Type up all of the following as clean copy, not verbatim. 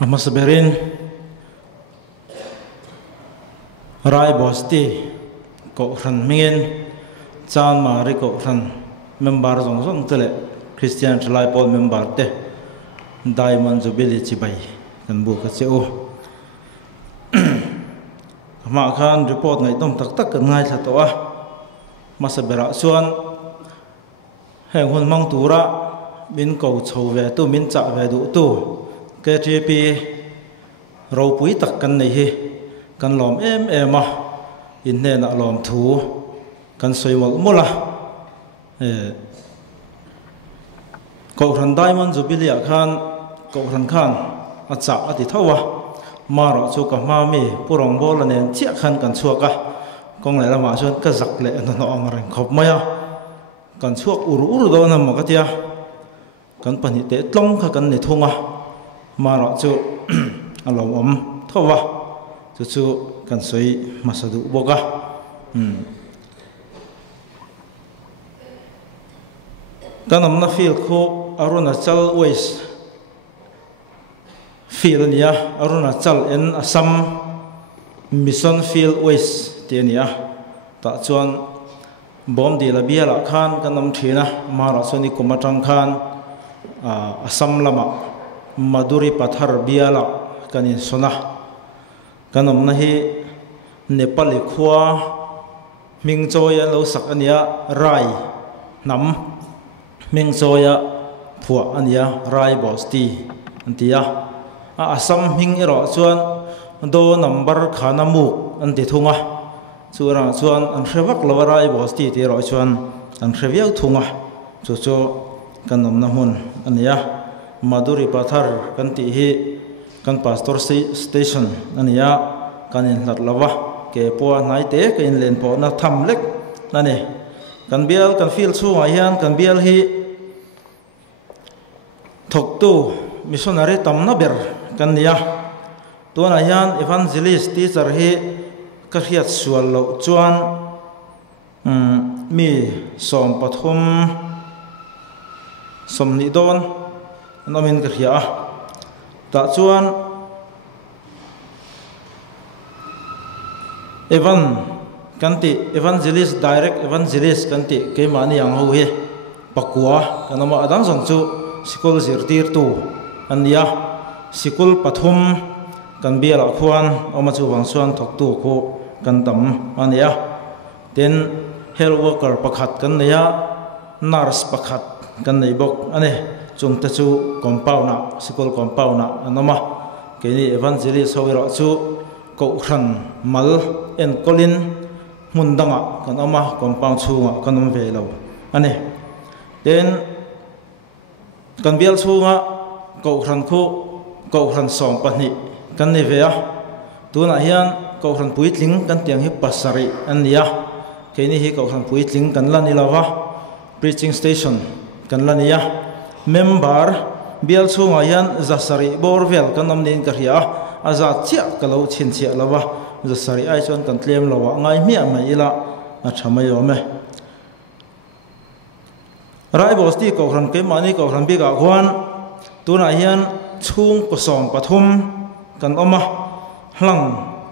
Masaberin Rai Bosti Ko Ran Mingin Chan Mari Ko Ran Member Zong Zong Tele Christian Chalai Paul Member Te Diamond Jubilee Chibai Kan Bu Ka Cheu Ma Khan report ngai tom tak tak kan ngai thatoa Masabera Suan Heng Hun Mang Tura Min Ko Chou Ve Tu Min Cha Ve Du Tu KGP rau pui tak kan nei hi kan lom em a in ne na lom thu kan soimol mola ko ran Diamond Jubilee khan ko ran khan a cha ati thawa maro chu ka ma mi purong bol anen chia khan kan chuaka kong le lama chuan ka zak le no ong reng khop maya kan chuak uru do na ma ka tia kan pani te tlong kha kan ni thunga Maro chu alom om thawa chu kan soi masadu boga kanam na feel ko Arunachal West feel nia Arunachal en Assam Mission Field West te nia ta chuan bom di la biala khan kanam thina mara soni kumatang khan Assam lama Maduri Pathar biala kanin sona kanom nahi Nepali khua mingchoya lo sak ania rai nam mingchoya phua ania rai bosti antia Assam hing ero chuan do number khanamu anti thunga chura chuan an hrewak lo rai bosti ti ro chuan an hrewiau thunga chu kanom na hun ania Maduri Pathar kan ti hi kan pastor station ania kan in hlat lawa ke po nai te ke in len po na tham lek nani kan bial kan feel chu hian kan bial hi thok tu missionary tam na ber kan nia to na hian evangelist teacher hi ka hiat sual lo chuan mi som pathum som ni don namin kahia ta chuan evangelist direct evangelist kanti ke mani yang ho he pakua kanama adang song chu sikul zirtir tu ania sikul pathum kan biala khuan oma chu wang chuan thok tu ko kan tam ania ten health worker pakhat kan nia nurse pakhat kan nei bok ane chung ta chu compound na sikol compound na anama keni evangelist howira chu ko khan mal en kolin mundanga kan ama compound chunga kanom velo ane then kan bial chunga ko khan som pani kan ne vea tuna hian ko khan puitling kan tiang hi pasari ania keni hi ko khan puitling kan lani lawa preaching station kan lania member bial chunga hian zasari borvel kanam nin ka hria aza chia kalo chin chia lawa zasari ai chon kan tlem lawa ngai mi mai ila a thamayo me rai bosti ko ran ke mani ko ran bi ga gwan tuna hian chung ko som pathum kan oma hlang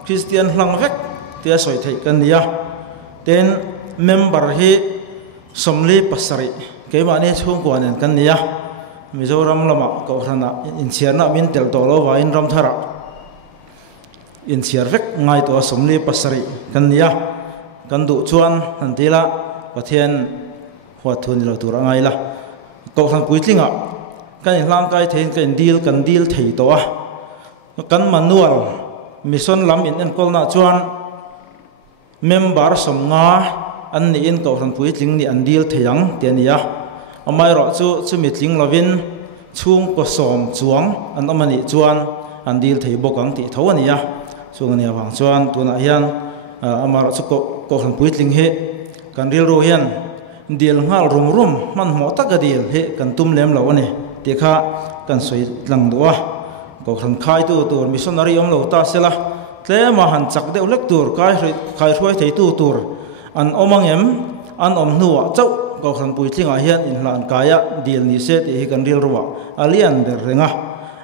Christian hlang vek tia soi thei kan nia ten member hi somli pasari ke mani chung ko anen kan nia Mizoram lama ko rana insiarna min tel tolo wa in ram thara insiar vek ngai to somli pasari kan nia kan du chuan antila pathian hwa thun lo tur ngai la ko khan puitlinga kan hlam kai thein kan deal thei to a kan manual mission lam in kolna chuan member somnga an ni in ko khan puitling ni an deal theyang te nia amai ro chu mitling lovin chung ko som chuang an amani chuan an dil thei bokang ti thawania chung ania wang chuan tuna hian amar chu ko han puitling he kan ril ro hian dil ngal rum man mo tak adil he kan tum lem lo ani ti kha kan soi lang doa ko han khai tu tur missionary om lo ta sela tle ma han chak deuh lek tur khai roi thei tu tur an omangem an om nuwa chau ko khan puitlinga hian in hlan kaya dil ni se ti kan ril ruwa alian ber renga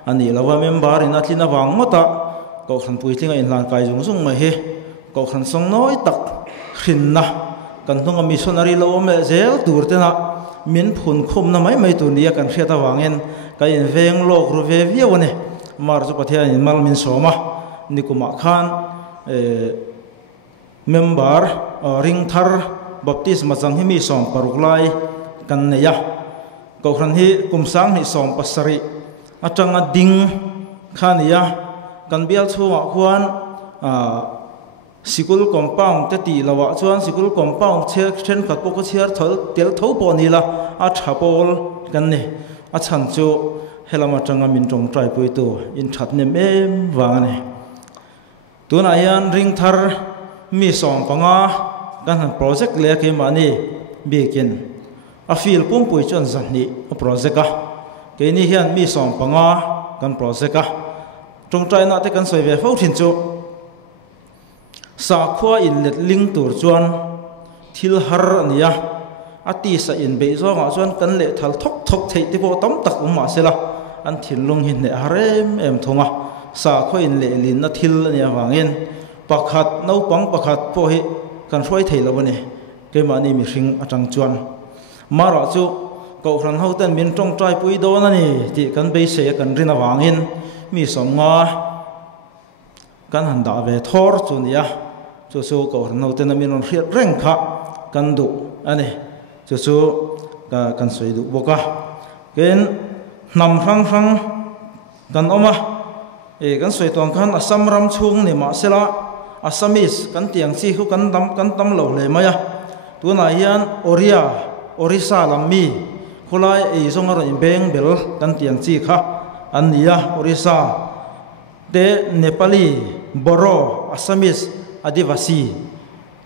ani lawa member in atlina wang mota ko khan puitlinga in lan kai zung mai he ko khan song noi tak hrinna kan hnunga missionary lo me zel turtena min phun khum na mai tu nia kan hriata wangin kai in veng lok ru ve viawne mar chu pathian in mal min soma nikuma khan member ring thar baptism chang himi som paruklai kan neya ko khan hi kumsang ni som pasari atanga ding khania kan bial chunga khuan sikul compound te ti lawa chuan sikul compound che then khat po ko chiar thol tel tho po ni la a thapol kan ne a chan chu helama tanga min tong trai pui tu in that ne mem wang ne tuna yan ring thar mi som panga kan han project le ke mani bikin a fil pum pui chon zan ni a project a ke ni hian mi som panga kan project a tong trai na te kan soi ve fo thin chu sa khua in let ling tur chuan thil har ania ati sa in be zo nga chuan kan le thal thok thok thei ti bo tam tak ma sela an thil lung hin ne harem em thonga sa khoi in le lin na thil ania wangin pakhat no pang pakhat po hi kan roi thei lawani ke mani mi hring atang chuan mara chu ko ran ho ten min tong trai pui do na ni ti kan be se kan rina wangin mi som nga kan han da ve thor chu nia chu chu ko ran ho ten min on riat reng kha kan du ani chu chu kan soi du boka ken nam rang rang kan oma kan soi tong kan asam ram chung ni ma sela Assamese kan tiang chi khu kan tam lo le maya tuna hian orisa lammi khulai e zonga in beng bel kan tiang chi kha ania orisa de nepali boro Assamese adivasi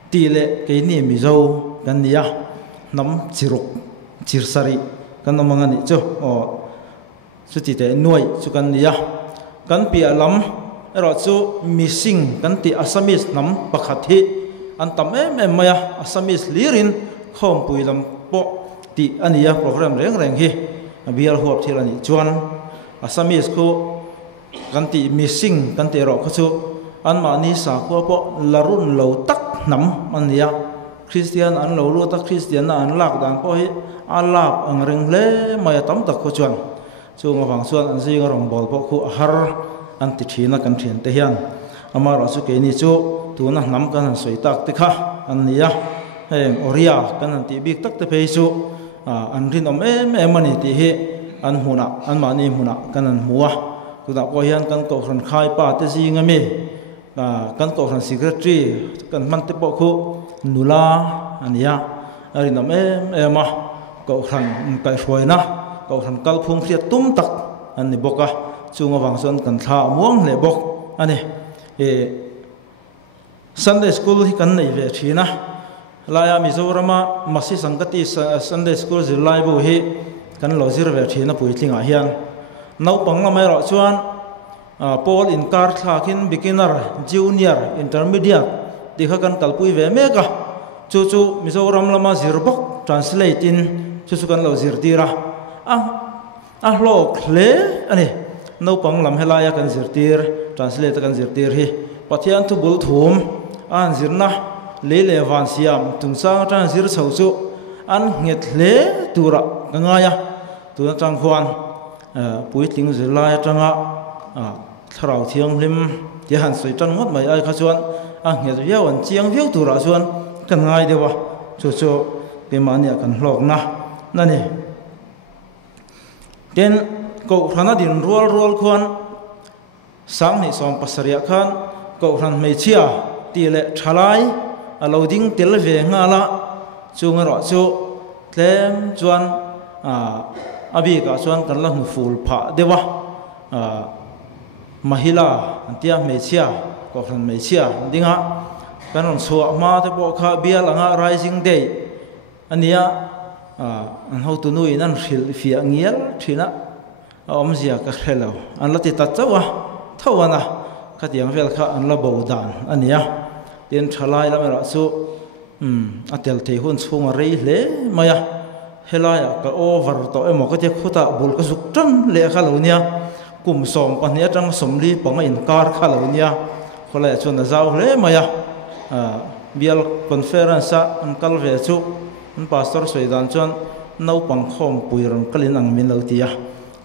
tile ke ni mizo kan nia nam chiruk chirsari kan namanga ni chu o chuti te nuai chu kan nia kan pia lam ero chu missing kan ti Assamese nam pakhat hi an tam em maya Assamese lirin khom pui lam po ti ania program reng hi bial huap thil ani chuan Assamese ko kan ti missing kan ti ro kho chu an ma ni sa ko po larun lo tak nam ania Christian an lo lu tak Christian na an lak dan po hi alap ang reng le maya tam tak ko chuan chu nga wang chuan an zing rong bol po khu har an ti thina kan thian te hian amara chu ke ni chu tuna nam kan soi tak te kha an nia hem oria kan an ti bik tak te pe chu an rin om em ani ti hi an huna an mani huna kan an huwa tuna ko hian kan ko ran khai pa te zinga me kan ko ran secretary kan man te po khu nula ania ari nam em ko ran kai hroina ko ran kal phung khriat tum tak an ni boka chunga wangson kan tha muang le bok ani Sunday school hi kan nei ve thina laya Mizorama masi sangati Sunday school zilai bu hi kan lo zir ve thina puitlinga hian nau panga mai ro chuan Paul in kar thakin beginner junior intermediate ti kha kan kalpui ve meka chu Mizoram lama zirbok translate in chu kan lo zir tira lok le ani no pang lam helaya kan zirtir translate kan zirtir hi pathian thu bul thum an zirna le le van siam tungsa tran zir chho chu an nget le tura ngaya tu tang khwan puitling zilaya tanga tharau thiang lim ti han soi tan ngot mai ai kha chuan nget viawan chiang viau tura chuan kan ngai dewa chu pe mania kan hlok na nani ten ko rana din rual khuan sang ni som pasaria khan ko ran mei chia ti le thalai loading tel ve nga la chunga ro chu tlem chuan abi ka chuan kan la hu ful pha dewa mahila antia mei chia ko ran mei chia dinga kan ron suwa ma te po kha bia langa rising day ania an ho tu nui nan khil fia ngial thina om zia ka khelo an lati ta chawa thawana khatiang vel kha an la bo dan ania ten thalai la mera chu atel thei hun chunga rei hle maya helaya ka over to emo ka te khuta bul ka zuk tam le kha lo nia kum som pan ya tang somli panga in kar khalo nia khole chun na zau hle maya bial conference an kalve chu an pastor soidan chon no pang khom puiron kalin ang min lo tia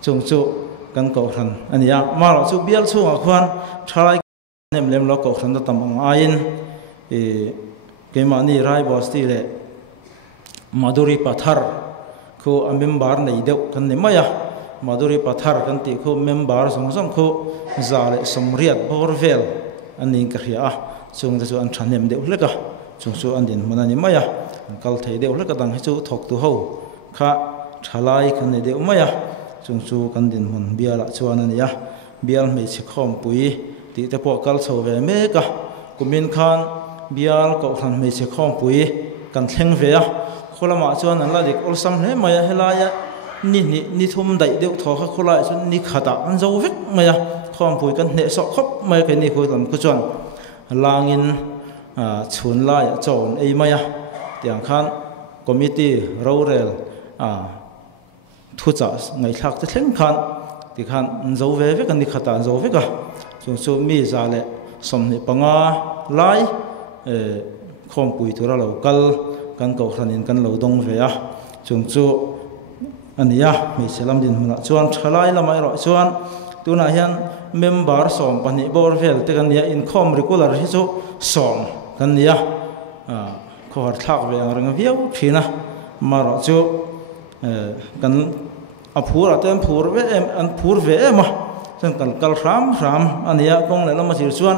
chung chu kan ko than ania ma ro chu bial chu a khwan thalai nem lem lo ko than da tam ang ain ke ma ni rai bos ti le maduri pathar ko member nei deuh kan ne maya maduri pathar kan ti ko member song song ko zale somriat borvel aning ka ria chung da chu an thanem deuh leka chung chu an din manani maya kal thei deuh leka dang chu thok tu ho kha thalai kan ne deuh maya chung chu kan din mun biala chuan ania bial mei chi khom pui ti te po kal chho ve me ka kumin khan bial ko khan mei chi khom pui kan thleng ve a khulama chuan an la dik ol sam hle maya helaya ni thum dai deuh tho kha khulai chu ni khata an zo vek maya khom pui kan ne so khop mai ke ni khoi lam ku chuan langin chhun lai chon ei maya tiang khan committee rorel thu cha ngai thak te thleng khan ti khan zo ve ve kan ni khata zo ve ka chung chu mi za le som ni panga lai khom pui tura lo kal kan ko khanin kan lo dong ve a chung chu ania mi selam din huna chuan thalai lamai ro chuan tuna hian member som pani bor vel te kan nia income regular hi chu som kan nia khor thak ve rang viau thina maro chu kan phur atem phur ve em an phur ve ema chen kan kal ram ania kong le lama sir chuan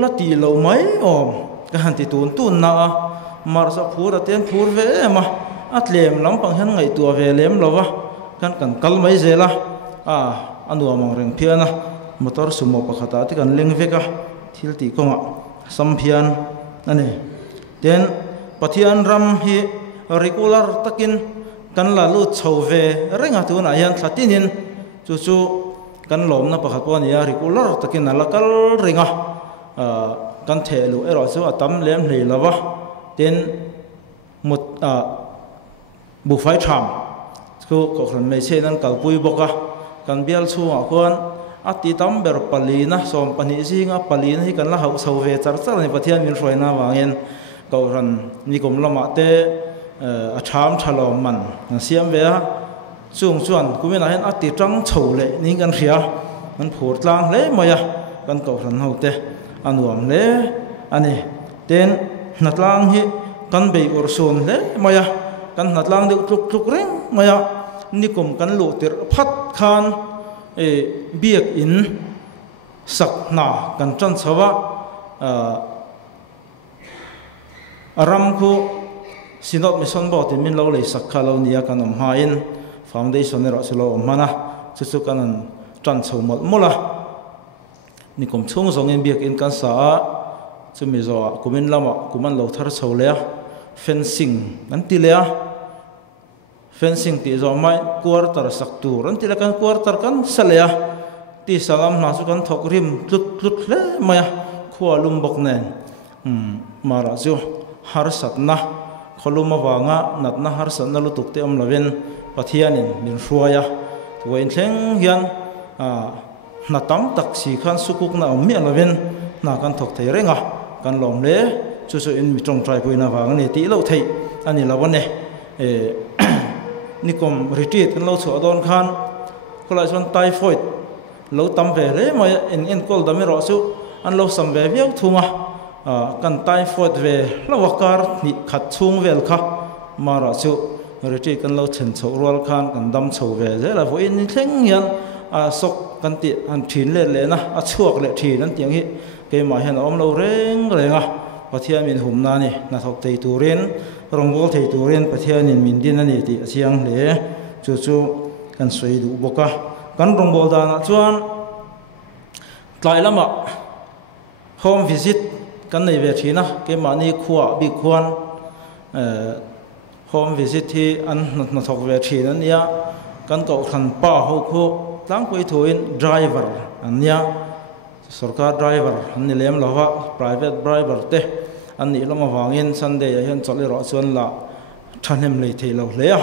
lati lo mai om ka han ti tun na mar sa phur atem phur ve ema atlem lampang han ngai tua ve lem lova kan kal mai zela anu amang reng phiana motor sumo pakhata ti kan leng veka thil ti konga samphian ani ten pathian ram hi regular takin kan la lu chove renga tu na yan thlatinin chu kan lom na pakhat po ania regular takin alakal ringa kan thelu ero chu atam lem hlei lawa ten mut bu fai tham chu ko khran me che nan kal pui boka kan bial chu a kon ati tam ber palina som pani zinga palina hi kan la hau chove char ni pathian min roina wangin ko ran ni kom lama te a tham thalom man siam ve chung chuan kumena hen ati tang chole ni kan ria man phur tlang le maya kan ko ran hote anuam le ani ten natlang hi kan be ursun le maya kan natlang de tuk reng maya nikum kan lu tir phat khan biak in sak na kan chan chawa aram khu sinot mission bo tin min lo le sak kha lo nia kan om ha in foundation ero silo mana chu kan chan chho mol mola nikum chung zong in biak in kan sa chumi zo kumin lama kuman lo thar chho le fencing an ti le fencing ti zo mai quarter sak tu ran ti la kan quarter kan salya ti salam na su kan thok rim tlut le maya khwa lum bok nen mara chu har sat na kholuma wanga natna har san na lutuk te am lawen pathianin min hruaya tuin thleng hian na tam tak si khan sukuk na mi lawen na kan thok thei renga kan lom le chu in mi tong trai puina wang ne ti lo thei ani lawane nikom retreat kan lo chu adon khan kolai son typhoid lo tam ve le mai en kol da me ro su an lo sam ve viau thunga kan typhoid ve lawakar ni khat chung vel kha mara chu retreat kan lo chen chho rol khan kan dam chho ve je la vo in thleng hian sok kan ti an thin le na a chuak le thin an tiang hi ke ma hian om lo reng renga pathian min humna ni na thok tei turin ronggol thei turin pathian in min din ani ti achiang le chu kan soi du boka kan ronggol da na chuan tlai lama home visit kan nei ve thina ke mani khuwa bi khuan home visit hi an na thok ve thin an ya kan ko khan pa ho kho tlang pui thuin driver an ya sarkar driver an ni lem lawa private driver te an ni lama wangin sunday hian chole ro chuan la thanem lei thei lo hle a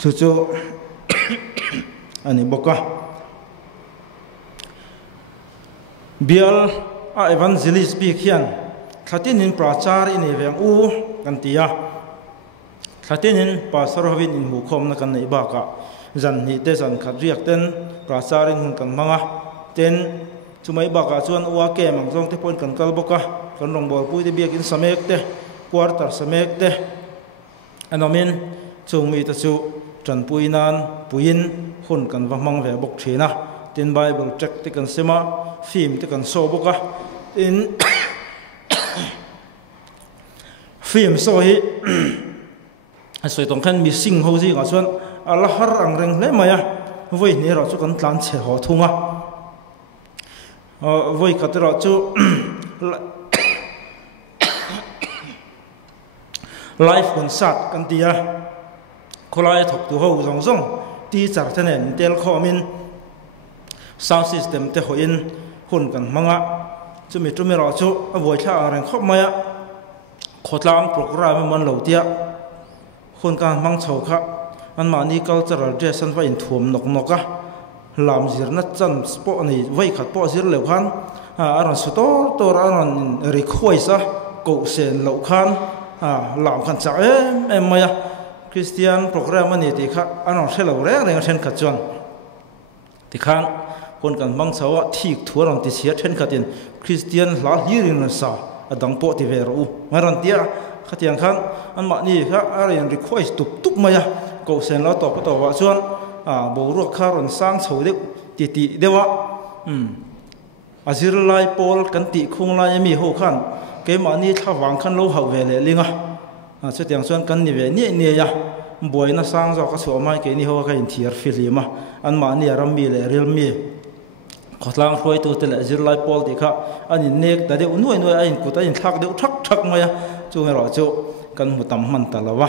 chu ani boka bial a evangelist bi khian thlatin in prachar in eveng u kan tia thlatin in pastor hovin in hu khom na kan nei ba ka zan ni te zan khat riak ten prachar in hun kan manga ten chumai ba ka chuan wa ke mang jong te pon kan kal boka kan rong bol pui te biak in samek te quarter samek te anomin chumi ta chu tran pui nan puin hun kan wa mang ve bok thina tin bible check te kan sema film te kan so boka in film so hi soi tong khan mi sing ho ji ga chuan ala har ang reng hle maya voi ni ro chu kan tlan che ho thunga voi ka ro chu life concert kan tia kholai thok tu ho zong zong ti char thenen tel khomin sound system te ho in hun kan manga chumi chumi ro chu a voi tha ang reng khop maya khotlang program man lo tia hun kan mang chho kha an mani cultural dress an va in thum nok noka lam zir na chan spo ni vai khat po zir le khan aron sutor tor aron request a ko sen lo khan lam khan cha em maya christian program ani ti kha aron selo re reng then khat chuan ti khan hun kan mang chawa thik thuarang ti sia then khatin christian la hirin sa adang po ti ver u maran tia khatiang khan an ma ni kha arian request tup tup maya ko sen la to to wa chuan bo ru kha ron sang chho de ti ti dewa azir lai pol kan ti khung lai mi ho khan ke ma ni thawang khan lo hau ve le linga chu tiang chuan kan ni ve ni ni ya boina sang zo ka chu mai ke ni ho ka in thiar filima an ma ni ram mi le ril mi khotlang hroi tu te le azir lai pol ti kha ani nek ta de unoi noi a in ku ta in thak de thak thak maya chu nge ro chu kan mu tam man ta lawa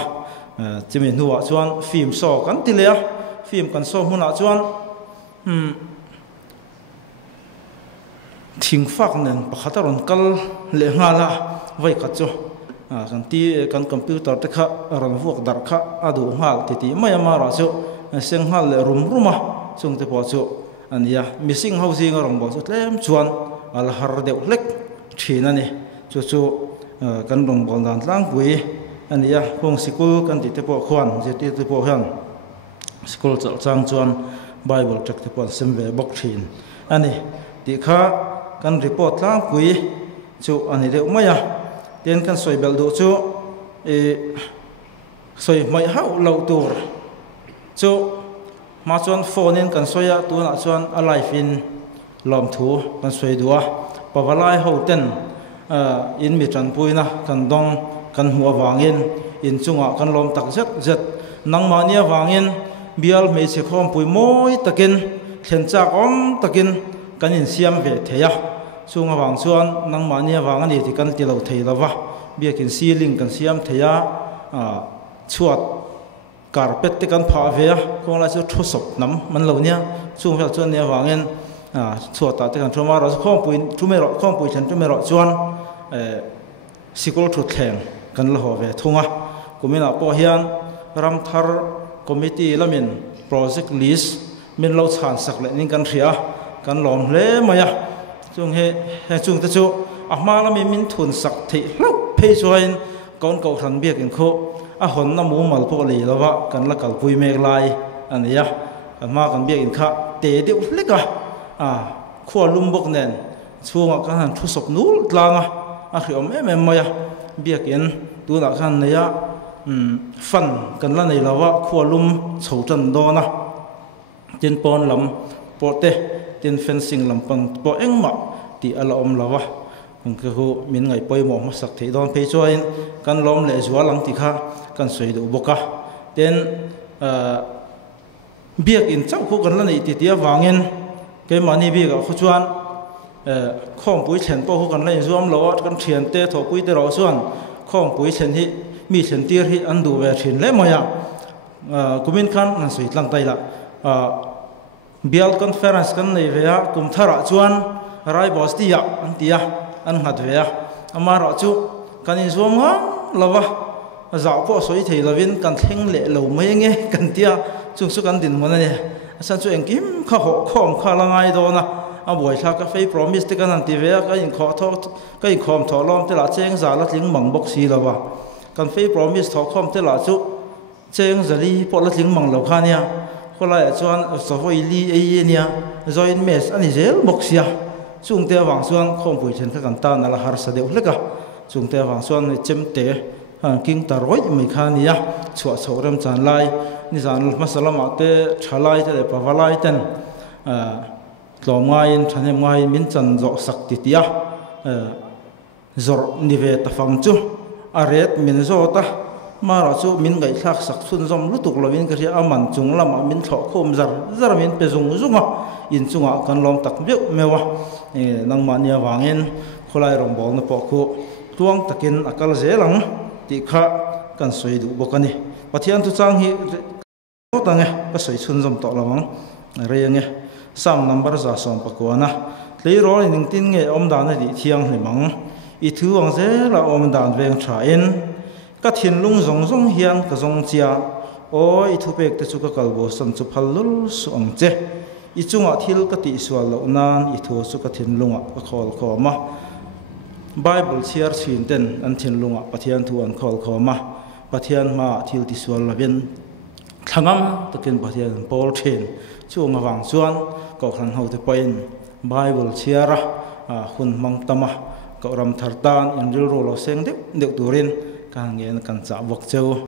chimi nuwa chuan film so kan ti le film kan so huna chuan thing fak nen pakhataron kal le ngala vai ka chu kan ti kan computer te kha ron vuak dar kha adu ngal ti ti maya ma ra chu seng hal le rum ruma chung te po chu ania missing housing rong bo chu tlem chuan al har deuh hlek thina ni chu chu kan rong bol dan tlang pui ania hong sikul kan ti te po khwan je ti te po han school chal chang chuan bible check te pon semve bok thin ani ti kha kan report tlang pui chu ani deuh maya ten kan soi bel do chu soi mai hau lo tur chu ma chuan phone in kan soya tu na chuan a life in lom thu kan soi duwa pawalai ho ten in mi tran puina kan dong kan huwa wangin in chunga kan lom tak zet zet nang mania wangin bial me che khom pui moi takin thlen chak om takin kan in siam ve theya chunga wang chuan nang mania wang ani ti kan ti lo thei lawa biakin ceiling kan siam theya chuat carpet te kan pha ve khong la chu thu sop nam man lo nia chung fel chuan nia wangin chuat ta te kan thoma ro khom pui thume ro khom pui chen thume ro chuan sikol thu thleng kan la ho ve thunga kumina po hian ram thar committee lamin project list min lo chan sak le ning kan thria kan lom hle maya chung he chung te chu ma la min thun sak thei hlop phei chuan kon ko than biak in kho a hon na mu mal po le lawa kan la kal pui mek lai ania ma kan biak in kha te de leka khua lum bok nen chunga kan han thu sop nul tlanga a hriom em maya biak in tu na khan ne ya fan kan la nei lawa khua lum chho tan do na tin pon lam po te tin fencing lam pan po engma ti ala om lawa ke hu min ngai poi mo sak thei don pe chuain kan lom le zua lang ti kha kan soi do boka ten biak in chau khu kan la nei ti tia wangin ke mani bi ga khu chuan khom pui chen po khu kan lai zuam lo kan thian te tho pui te ro chuan khom pui chen hi mi chen tir hi an du ve thin le maya kumin khan an soi tlang tai la bial conference kan nei ve a kum thara chuan rai bos ti ya an tia an ngat ve ama ro chu kan in zuam nga lawa zau po soi thei lovin kan thleng le lo mai nge kan tia chung su kan din mona ne san chu eng kim kha ho khom kha langai do na a boi tha ka fe promise te kan an ti ve ka in kho tho ka in khom tho lom te la cheng za la tling mang bok si lawa kan fe promise tho khom te la chu cheng zali po la tling mang lo kha nia kholai chuan so voi li e nia join mes ani zel bok sia chung te wang chuan khom pui chen ka kan ta na la har sa deuh leka chung te wang chuan chem te king taroi mai kha nia chua chorem chan lai ni zan masalama te thalai te pawalai ten tlomngain thanem ngai min chan zo sak ti tia zor nive ta fang chu aret min zo ta mara chu min ngai thak sak chun zom lutuk lovin ka ria aman chung lama min tho khom zar min pe zung zunga in chunga kan lom tak beu mewa nang ma nia wangin kholai rom bol na po khu tuang takin akal zelang ti kha kan soi du bokani pathian tu chang hi tange ka soi chun zom to lawang re nge sam number za som pakwana leiro ning tin nge om dan ri thiang hlimang I thu ang ze la om dan veng tha in ka thin lung zong zong hian ka zong chia o I thu pek te chu ka kalbo sam chu phallul su ang che I chunga thil ka ti swal lo nan I thu chu ka thin lunga ka khol khoma Bible chiar chin ten an thin lunga pathian thu an khol khoma pathian ma thil ti swal lavin thangam takin pathian pol thin chunga wang chuan ko khan ho te pain Bible chiara hun mang tama ko ram thartan in ril ro lo seng deuh turin kan ngen kan cha bok cheu